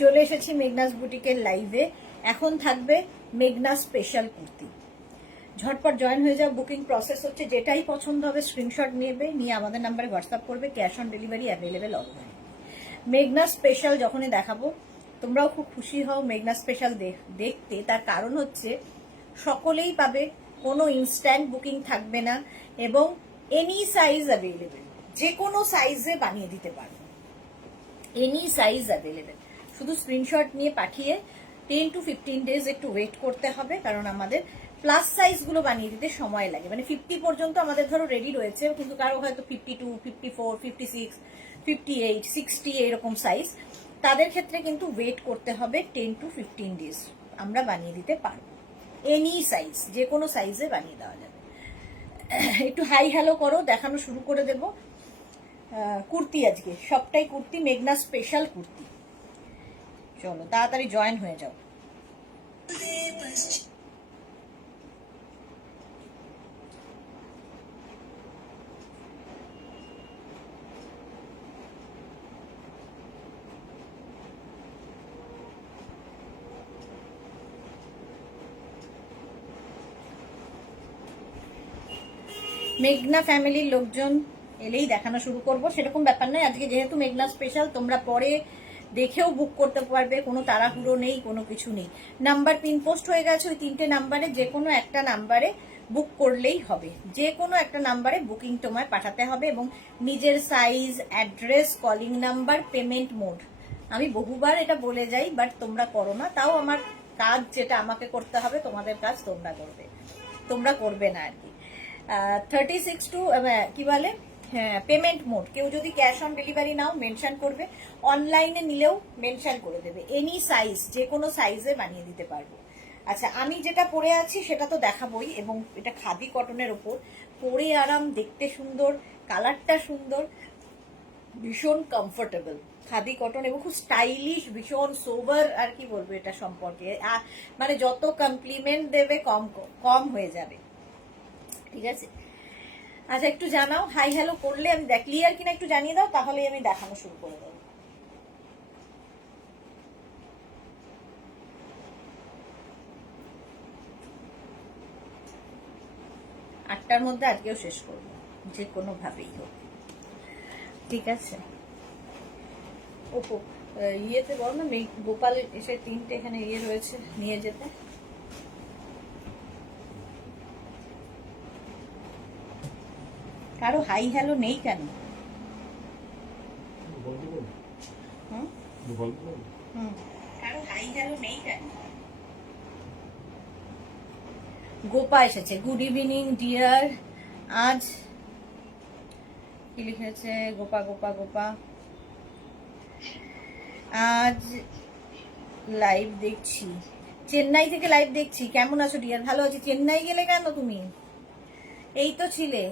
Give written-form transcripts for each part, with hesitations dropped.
চলে এসেছি মেঘনাস বুটিকের লাইভে। এখন থাকবে মেঘনাস স্পেশাল কুর্তি। ঝটপট জয়েন হয়ে যাও, বুকিং প্রসেস হচ্ছে। যেটাই পছন্দ হবে স্ক্রিনশট নেবে, নিয়ে আমাদের নাম্বারে হোয়াটসঅ্যাপ করবে। Cash on delivery available online. Meghna's special যখনই দেখাবো তোমরাও খুব খুশি হও মেঘনাস স্পেশাল দেখতে। তার কারণ হচ্ছে সকলেই পাবে, কোনো ইনস্ট্যান্ট বুকিং থাকবে না, এবং এনি সাইজ অ্যাভেলেবেল, যে কোনো সাইজে বানিয়ে দিতে পারবো। Any size available. শুধু স্ক্রিনশট নিয়ে পাঠিয়ে 10 to 15 ডেজ একটু ওয়েট করতে হবে, কারণ আমাদের প্লাস সাইজগুলো বানিয়ে দিতে সময় লাগে। মানে 50 পর্যন্ত আমাদের ধরো রেডি রয়েছে, কিন্তু কারো হয়তো 52, 54, 56, 58, 60 এরকম সাইজ। তাদের ক্ষেত্রে কিন্তু ওয়েট করতে হবে 10 to 15 ডেজ। আমরা বানিয়ে দিতে পারবো এনি সাইজ, যে কোনো সাইজে বানিয়ে দেওয়া যাবে। একটু হাই হ্যালো করো, দেখানো শুরু করে দেবো। কুর্তি আজকে সবটাই কুর্তি, মেঘনা স্পেশাল কুর্তি। চলো তাড়াতাড়ি জয়েন হয়ে যাও। মেঘনা ফ্যামিলির লোকজন এলেই দেখানো শুরু করব, সেরকম ব্যাপার নয়। আজকে যেহেতু মেঘনা স্পেশাল, তোমরা পরে দেখেও বুক করতে পারবে, কোনো তাড়াহুড়ো নেই, কোনো কিছু নেই। নাম্বার পিন পোস্ট হয়ে গেছে, ওই 3টে নাম্বারে যে কোনো একটা নাম্বারে বুক করলেই হবে। যে কোনো একটা নাম্বারে বুকিং তোমায় পাঠাতে হবে, এবং নিজের size, address, calling number, payment mode. আমি বহুবার এটা বলে যাই, বাট তোমরা করো না। তাও আমার কাজ যেটা আমাকে করতে হবে, তোমাদের কাজ তোমরা করবে না আর কি। 36 টু কি বলে, হ্যাঁ, পেমেন্ট মোড। কেউ যদি cash on delivery now mention করবে, অনলাইনে নিলেও মেনশন করে দেবে। এনি সাইজ, যে কোনো সাইজে বানিয়ে দিতে পারবো। আচ্ছা, আমি যেটা পরে আছি সেটা তো দেখাবোই, এবং এটা খাদি কটনের ওপর, পরে আরাম, দেখতে সুন্দর, কালারটা সুন্দর, ভীষণ কমফোর্টেবল খাদি কটন, এবং খুব স্টাইলিশ, ভীষণ সোবার। আর কি বলবো এটা সম্পর্কে, মানে যত কমপ্লিমেন্ট দেবে কম হয়ে যাবে। ঠিক আছে, আচ্ছা একটু জানাও, হাই হ্যালো করলে আমি ক্লিয়ার কিনা একটু জানিয়ে দাও, তাহলেই আমি দেখানো শুরু করে দেবো। আটটার মধ্যে আজকেও শেষ করবো, যে কোনো ভাবেই হোক। ঠিক আছে, ওপো ইয়েতে বল না, গোপাল এসে 3টে এখানে ইয়ে রয়েছে, নিয়ে যেতে। কারো হাই হ্যালো নেই কেন? কারো হাই হ্যালো নেই কেন? গোপা এসেছে, গুড ইভিনিং ডিয়ার। আজ কি লিখেছে গোপা? গোপা গোপা আজ লাইভ দেখছি, চেন্নাই থেকে লাইভ দেখছি। কেমন আছো ডিয়ার? ভালো আছি। চেন্নাই গেলে কেন তুমি? এই তো ছিলে।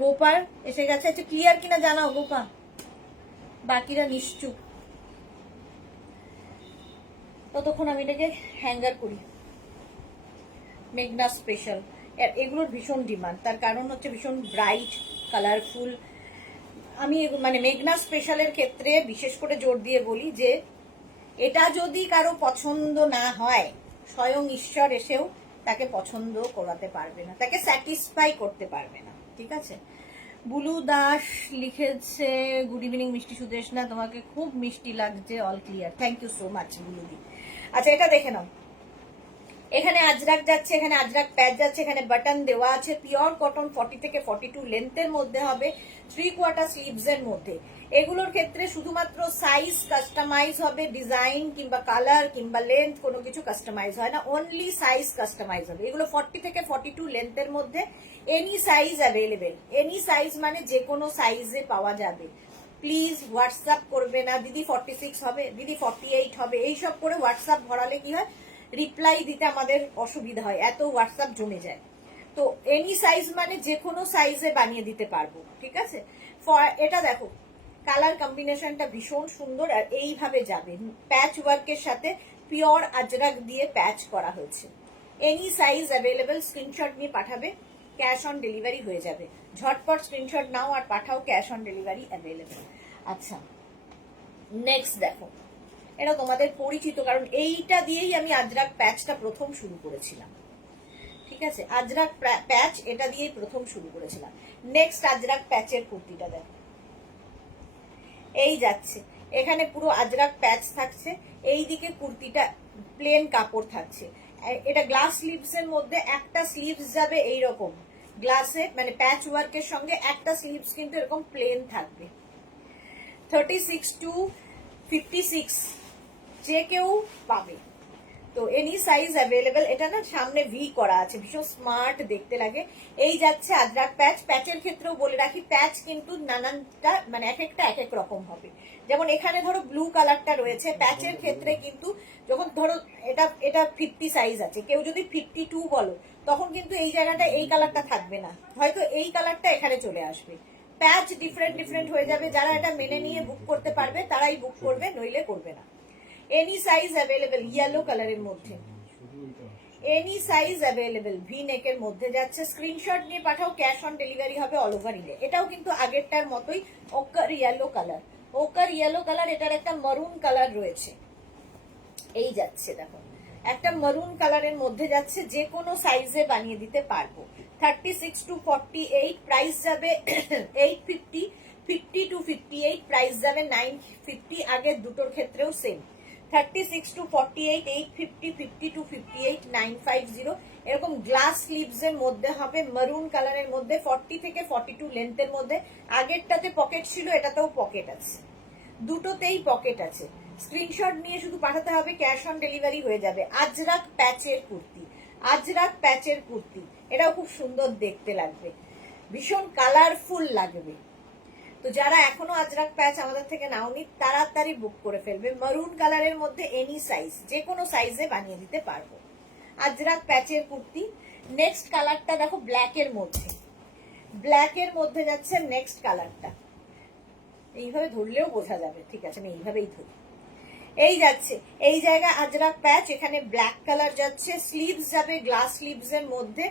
গোপার এসে গেছে। আচ্ছা ক্লিয়ার কিনা জানাও গোপা, বাকিরা নিশ্চুপ। ততক্ষণ আমি এটাকে হ্যাঙ্গার করি। মেঘনা স্পেশাল, এগুলোর ভীষণ ডিমান্ড। তার কারণ হচ্ছে ভীষণ ব্রাইট, কালারফুল। আমি মানে মেঘনা স্পেশালের ক্ষেত্রে বিশেষ করে জোর দিয়ে বলি যে এটা যদি কারো পছন্দ না হয়, স্বয়ং ঈশ্বর এসেও তাকে পছন্দ করাতে পারবে না, তাকে স্যাটিসফাই করতে পারবে না। ঠিক আছে, বুলু দাস লিখেছে, গুড ইভিনিং মিষ্টি সুদেশ না, তোমাকে খুব মিষ্টি লাগছে, all clear. Thank you so much বুলুদি। আচ্ছা এটা দেখে নাও, এখানে আজরাক যাচ্ছে, এখানে আজরাক প্যাচ যাচ্ছে, এখানে বাটন দেওয়া আছে। পিওর কটন, 40 থেকে 42 লেন্থের মধ্যে হবে, 3/4 স্লিভস এর মধ্যে। এগুলোর ক্ষেত্রে শুধুমাত্র সাইজ কাস্টমাইজ হবে, ডিজাইন কিংবা কালার কিংবা লেন্থ কোনো কিছু কাস্টমাইজ হয় না, অনলি সাইজ কাস্টমাইজ হবে। এগুলো 40 থেকে 42 লেন্থের মধ্যে, any size available. Any size মানে যে কোনো সাইজে পাওয়া যাবে। প্লিজ হোয়াটসঅ্যাপ করবে না, দিদি 46 হবে, দিদি 48 হবে, এইসব করে হোয়াটসঅ্যাপ ভরালে কি হয়, রিপ্লাই দিতে আমাদের অসুবিধা হয়, এত হোয়াটসঅ্যাপ জমে যায়। তো এনি সাইজ মানে যে কোনো সাইজে বানিয়ে দিতে পারবো। ঠিক আছে, এটা দেখো, কালার কম্বিনেশনটা ভীষণ সুন্দর, আর এইভাবে যাবে। প্যাচ ওয়ার্কের সাথে পিওর আজরাক দিয়ে প্যাচ করা হয়েছে। এনি সাইজ অ্যাভেলেবেল, স্ক্রিনশট নিয়ে পাঠাবে, ক্যাশ অন ডেলিভারি হয়ে যাবে। ঝটপট স্ক্রিনশট নাও আর পাঠাও, ক্যাশ অন ডেলিভারি অ্যাভেলেবেল। আচ্ছা নেক্সট দেখো, এটা তোমাদের পরিচিত, কারণ এইটা দিয়েই আমি আজরাক প্যাচটা প্রথম শুরু করেছিলাম। ঠিক আছে, আজরাক প্যাচ এটা দিয়েই প্রথম শুরু করেছিলাম। নেক্সট আজরাক প্যাচের কুর্তিটা দেখো, এই যাচ্ছে, এখানে পুরো আজরাক প্যাচ থাকছে, এই দিকে কুর্তিটা প্লেন কাপড় থাকছে। এটা গ্লাস স্লিভস এর মধ্যে একটা স্লিভস যাবে এইরকম গ্লাসে, মানে প্যাচ ওয়ার্কের সঙ্গে একটা স্লিভস কিন্তু এরকম প্লেন থাকবে। 36 to 56 যে কেউ পাবে, তো এনি সাইজ অ্যাভেলেবেল। এটা না সামনে ভি করা আছে, ভীষণ স্মার্ট দেখতে লাগে। এই যাচ্ছে আজরাক প্যাচ। প্যাচের ক্ষেত্রেও বলে রাখি, প্যাচ কিন্তু নানানটা, মানে এক একটা এক এক রকম হবে। যেমন এখানে ধরো ব্লু কালারটা রয়েছে, প্যাচের ক্ষেত্রে কিন্তু যখন ধরো এটা এটা 50 সাইজ আছে, কেউ যদি 52 বলো, তখন কিন্তু এই জায়গাটা এই কালারটা থাকবে না, হয়তো এই কালারটা এখানে চলে আসবে। প্যাচ ডিফারেন্ট ডিফারেন্ট হয়ে যাবে। যারা এটা মেনে নিয়ে বুক করতে পারবে তারাই বুক করবে, নইলে করবে না। এনি সাইজ অ্যাভেলেবেল, ইয়েলো কালারের মধ্যে এনি সাইজ অ্যাভেলেবেল, ভি নেকের মধ্যে যাচ্ছে। স্ক্রিনশট নিয়ে পাঠাও, ক্যাশ অন ডেলিভারি হবে অল ওভার ইন্ডিয়া। এটাও কিন্তু আগেরটার মতোই ওকার ইয়েলো কালার, ওকার ইয়েলো কালার। এটার একটা মারুন কালার রয়েছে, এই যাচ্ছে দেখো, একটা মারুন কালারের মধ্যে যাচ্ছে, যে কোনো সাইজে বানিয়ে দিতে পারবো। 36 to 48 প্রাইস যাবে 850, 50 to 58 প্রাইস যাবে 950। আগের দুটোর ক্ষেত্রেও সেম, 36 to 48 850, 50 to 58 950। এরকম গ্লাস স্লিভস এর মধ্যে হবে, মারুন কালারের মধ্যে, 40 থেকে 42 লেন্থের মধ্যে। আগেরটাতে পকেট ছিল, এটাতেও পকেট আছে, দুটোতেই পকেট আছে। স্ক্রিনশট নিয়ে শুধু পাঠাতে হবে, ক্যাশ অন ডেলিভারি হয়ে যাবে। আজরাক প্যাচের কুর্তি, আজরাক প্যাচের কুর্তি, এটাও খুব সুন্দর দেখতে লাগবে, ভীষণ কালারফুল লাগবে। তো যারা এখনো আজরাক প্যাচ আমাদের থেকে নাওনি, তাড়াতাড়ি বুক করে ফেলবে। মারুন কালারের মধ্যে এনি সাইজ, যে কোনো সাইজে বানিয়ে দিতে পারবো। আজরাক প্যাচের কুর্তি। নেক্সট কালারটা দেখো, ব্ল্যাকের মধ্যে, ব্ল্যাকের মধ্যে যাচ্ছে নেক্সট কালারটা। এইভাবে ধরলেও বোঝা যাবে, ঠিক আছে, আমি এইভাবেই ধরি। এই যাচ্ছে, এই জায়গা আজরাক প্যাচ, এখানে ব্ল্যাক কালার যাচ্ছে, স্লিভস যাবে গ্লাস স্লিভস এর মধ্যে।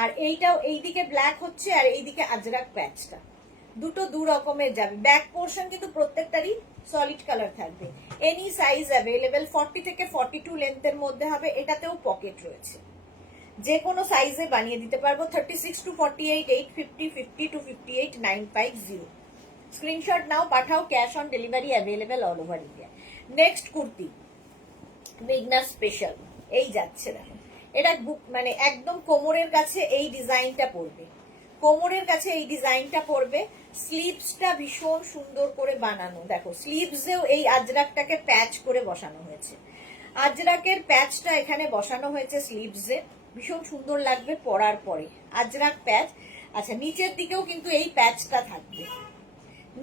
আর এইটাও এইদিকে ব্ল্যাক হচ্ছে, আর এইদিকে আজরাক প্যাচটা, দুটো দু রকমের যাবে। ব্যাক পোর্শন কিন্তু প্রত্যেকটারই সলিড কালার থাকবে। এনি সাইজ অ্যাভেলেবেল, 40 থেকে 42 লেন্থের মধ্যে হবে। এটাতেও পকেট রয়েছে, যে কোনো সাইজে বানিয়ে দিতে পারবো। 36 to 48 850, 50 to 58 950। Screenshot now, Pathao, cash on delivery available all over India. Next kurti, মেঘনা স্পেশাল, এই যাচ্ছে দেখো। এটা মানে একদম কোমরের কাছে এই ডিজাইনটা পড়বে, কোমরের কাছে এই ডিজাইনটা পড়বে। স্লিভসটা ভীষণ সুন্দর করে বানানো, দেখো স্লিভসেও এই আজরাকটাকে প্যাচ করে বসানো হয়েছে। আজরাকের প্যাচটা এখানে বসানো হয়েছে স্লিভসে, ভীষণ সুন্দর লাগবে পরার পরে। আজরাক প্যাচ। আচ্ছা, নিচের দিকেও কিন্তু এই প্যাচটা থাকবে,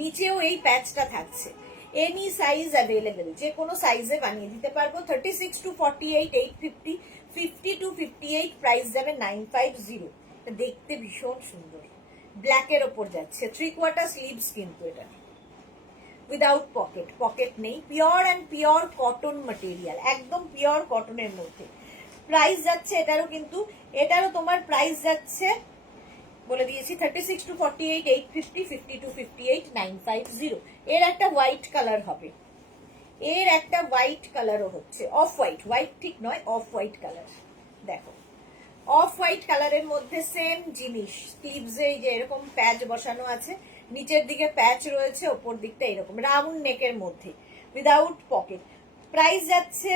নিচেও এই প্যাচটা থাকছে। এনি সাইজ অ্যাভেলেবেল, যে কোনো সাইজে বানিয়ে দিতে পারবো। 36 to 48 850, 50 to 58 প্রাইস যাবে 950। দেখতে ভীষণ সুন্দর, ব্ল্যাকের ওপর যাচ্ছে, 3/4 স্লিভস কিন্তু এটা, উইদাউট পকেট, পকেট নেই, pure and pure cotton material, একদম পিওর কটনের মধ্যে। প্রাইস যাচ্ছে এটারও, কিন্তু এটারও তোমার প্রাইস যাচ্ছে বলে দিয়েছি, 36 to 48 850, 50 to 58 950। এর একটা হোয়াইট কালার হবে, এর একটা হোয়াইট কালারও হচ্ছে, অফ হোয়াইট, হোয়াইট ঠিক নয়, অফ হোয়াইট কালার। দেখো, অফ হোয়াইট কালারের মধ্যে সেম জিনিস, স্লিভসে এই যে এরকম প্যাচ বসানো আছে, নিচের দিকে প্যাচ রয়েছে, ওপর দিকটা এরকম রাউন্ড নেকের মধ্যে, উইদাউট পকেট। প্রাইস যাচ্ছে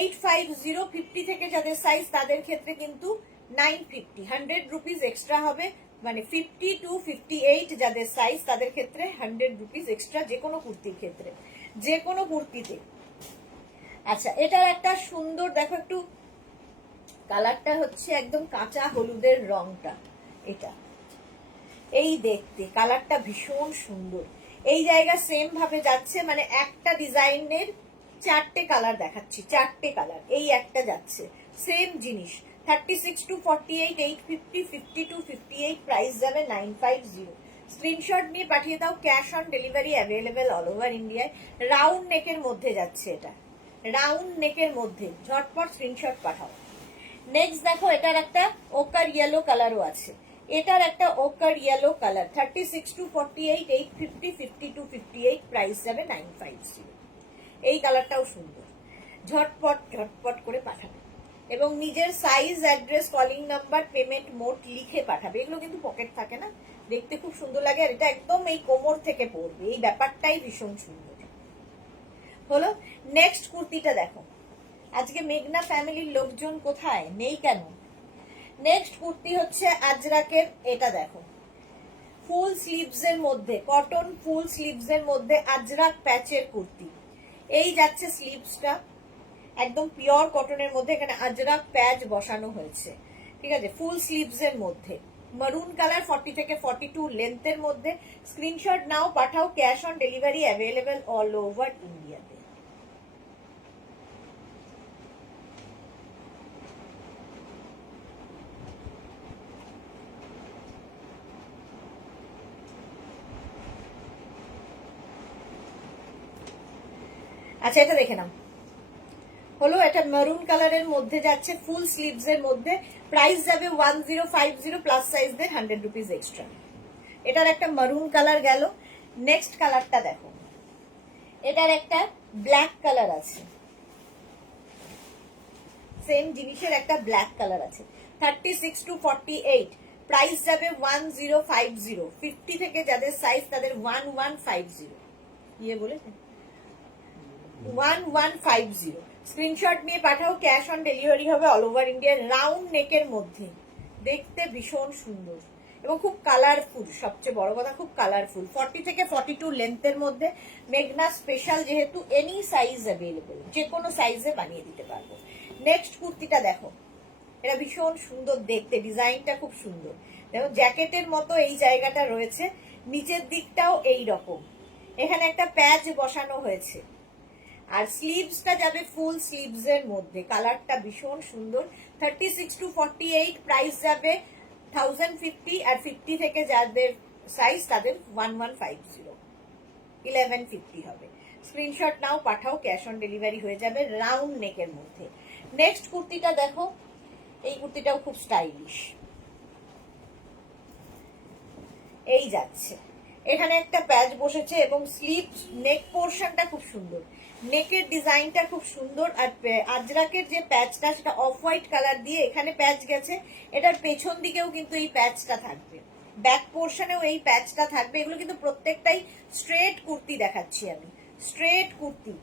850, 50 থেকে যাদের সাইজ তাদের ক্ষেত্রে কিন্তু 950, 100 রুপিস এক্সট্রা হবে, মানে 50 to 58 যাদের সাইজ তাদের ক্ষেত্রে 100 রুপিস এক্সট্রা, যে কোনো কুর্তির ক্ষেত্রে, যে কোনো কুর্তিতে। আচ্ছা, এটার একটা সুন্দর দেখো, একটু কালারটা হচ্ছে একদম কাঁচা হলুদের রংটা, এটা এই দেখতে কালারটা ভীষণ সুন্দর। এই জায়গা সেম ভাবে যাচ্ছে, মানে একটা ডিজাইনের 4টে কালার দেখাচ্ছি, 4টে কালার, এই একটা যাচ্ছে সেম জিনিস। 36 to 48 850, 50 to 58 প্রাইস যাবে 950। স্ক্রিনশট নিয়ে পাঠিয়ে দাও, cash on delivery available all over ইন্ডিয়ায়। রাউন্ড নেকের মধ্যে যাচ্ছে এটা, রাউন্ড নেকের মধ্যে, ঝটপট স্ক্রিনশট পাঠাও। নেক্সট দেখো, এটার একটা ওকার ইয়েলো কালারও আছে, এটার একটা ochre yellow colour, 36 to 48, 850, 50 to 58, price যাবে 950। এই কালারটাও সুন্দর, ঝটপট ঝটপট করে পাঠাবে এবং নিজের size, address, calling number, payment mode লিখে পাঠাবে। এগুলো কিন্তু পকেট থাকে না, দেখতে খুব সুন্দর লাগে, আর এটা একদম এই কোমর থেকে পড়বে, এই ব্যাপারটাই ভীষণ সুন্দর হলো। নেক্সট কুর্তিটা দেখো, আজকে মেঘনা ফ্যামিলির লোকজন কোথায় নেই কেন? নেক্সট কুর্তি হচ্ছে আজরাকের, এটা দেখো ফুল স্লিভস এর মধ্যে, কটন ফুল স্লিভস এর মধ্যে আজরাক প্যাচের কুর্তি। এই যাচ্ছে স্লিভসটা, একদম পিওর কটনের মধ্যে, এখানে আজরাক প্যাচ বসানো হয়েছে, ঠিক আছে, ফুল স্লিভস এর মধ্যে, মারুন কালার, 40 থেকে 42 লেন্থের মধ্যে। Screenshot now, Pathao, cash on delivery available all over ইন্ডিয়াতে। আচ্ছা, এটা দেখে নাও, হলো এটা মেরুন কালারের মধ্যে যাচ্ছে, ফুল স্লিভস এর মধ্যে, প্রাইস যাবে 1050, প্লাস সাইজদের 100 রুপিস এক্সট্রা। এটার একটা মেরুন কালার গেল। নেক্সট কালারটা দেখো, এটার একটা ব্ল্যাক কালার আছে, সেম জিনিসের একটা ব্ল্যাক কালার আছে, 36 to 48, প্রাইস যাবে 1050, 50 থেকে যাদের সাইজ তাদের 1150, ইয়ে বলেছে 1150। স্ক্রিনশট নিয়ে পাঠাও, ক্যাশ অন ডেলিভারি হবে অল ওভার ইন্ডিয়া। রাউন্ড নেকের মধ্যে, দেখতে ভীষণ সুন্দর এবং খুব কালারফুল, সবচেয়ে বড় কথা খুব কালারফুল, 40 থেকে 42 লেন্থের মধ্যে। মেঘনা স্পেশাল যেহেতু, এনি সাইজ অ্যাভেলেবল, যে কোনো সাইজে বানিয়ে দিতে পারবো। নেক্সট কুর্তিটা দেখো, এটা ভীষণ সুন্দর দেখতে, ডিজাইনটা খুব সুন্দর, দেখো জ্যাকেটের মতো এই জায়গাটা রয়েছে, নিচের দিকটাও এই রকম, এখানে একটা প্যাচ বসানো হয়েছে, আর স্লিভসটা যাবে ফুল স্লিভস এর মধ্যে, কালারটা ভীষণ সুন্দর, 36 to 48, প্রাইস যাবে 1050, আর 50 থেকে যাদের সাইজ তাদের 1150, 1150 হবে। Screenshot now, Pathao, cash on delivery হয়ে যাবে, রাউন্ড নেকের মধ্যে। নেক্সট কুর্তিটা দেখো, এই কুর্তিটাও খুব স্টাইলিশ, এই যাচ্ছে, এখানে একটা প্যাচ বসেছে এবং স্লিভ নেক পোর্শনটা খুব সুন্দর, নেকের ডিজাইনটা খুব সুন্দর, আর আজরাকের যে প্যাচটা সেটা অফ হোয়াইট কালার দিয়ে এখানে প্যাচ গেছে, এটার পেছন দিকেও কিন্তু এই প্যাচটা থাকবে, ব্যাক পোর্শনেও এই প্যাচটা থাকবে। এগুলো কিন্তু প্রত্যেকটাই স্ট্রেট কুর্তি দেখাচ্ছি আমি, straight kurti,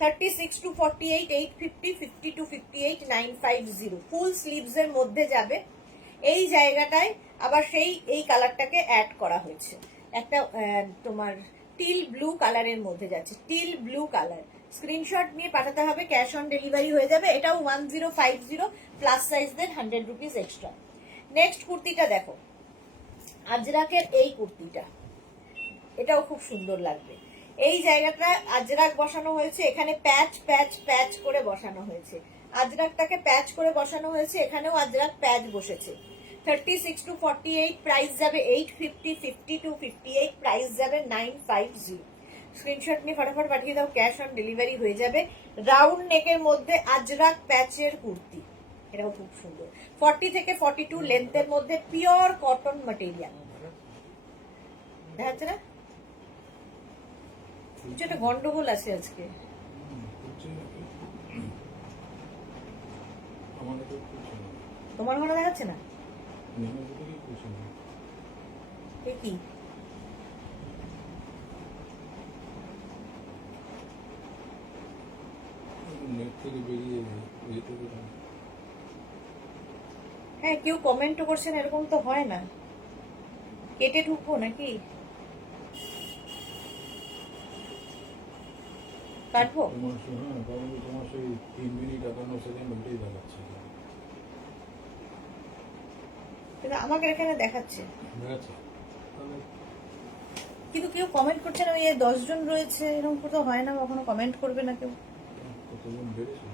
36 to 48, 850, 50 to 58, 950, full sleeves এর মধ্যে যাবে। এই জায়গাটায় আবার সেই এই কালারটাকে অ্যাড করা হয়েছে, একটা তোমার টিল ব্লু কালারের মধ্যে যাচ্ছে, টিল ব্লু কালার। স্ক্রিনশট নিয়ে পাঠাতে হবে, ক্যাশ অন ডেলিভারি হয়ে যাবে, এটাও 1050, প্লাস সাইজদের 100 রুপিস এক্সট্রা। নেক্সট কুর্তিটা দেখো, আজরাকের এই কুর্তিটা, এটাও খুব সুন্দর লাগবে, এই জায়গাটা আজরাক বসানো হয়েছে, এখানে প্যাচ প্যাচ প্যাচ করে বসানো হয়েছে, আজরাকটাকে প্যাচ করে বসানো হয়েছে, এখানেও আজরাক প্যাচ বসেছে। 36 to 48, প্রাইস যাবে 850, 50 to 58, প্রাইস যাবে 950। স্ক্রিনশট নিয়ে ফটাফট পাঠিয়ে দাও, ক্যাশ অন ডেলিভারি হয়ে যাবে। রাউন্ড নেকের মধ্যে আজরাক প্যাচের কুর্তি, এটাও খুব সুন্দর, 40 থেকে 42 লেন্থের মধ্যে, পিওর কটন ম্যাটেরিয়াল। দেখাচ্ছে না, কিছু একটা গন্ডগোল আছে আজকে, তোমার ঘরে দেখাচ্ছে না কি? হ্যাঁ, কেউ কমেন্টও করছেন, এরকম তো হয় না, কেটে ঢুকবো নাকি, কাটবো? তোমার সেই 3 মিনিট 58 সেকেন্ড ওটাই দেখাচ্ছে, আমাকে এখানে দেখাচ্ছে, তাহলে কিন্তু কেউ কমেন্ট করছে না, ওই 10 জন রয়েছে, এরকম তো হয় না, কখনো কমেন্ট করবে না কেউ, কতজন বেড়েছে?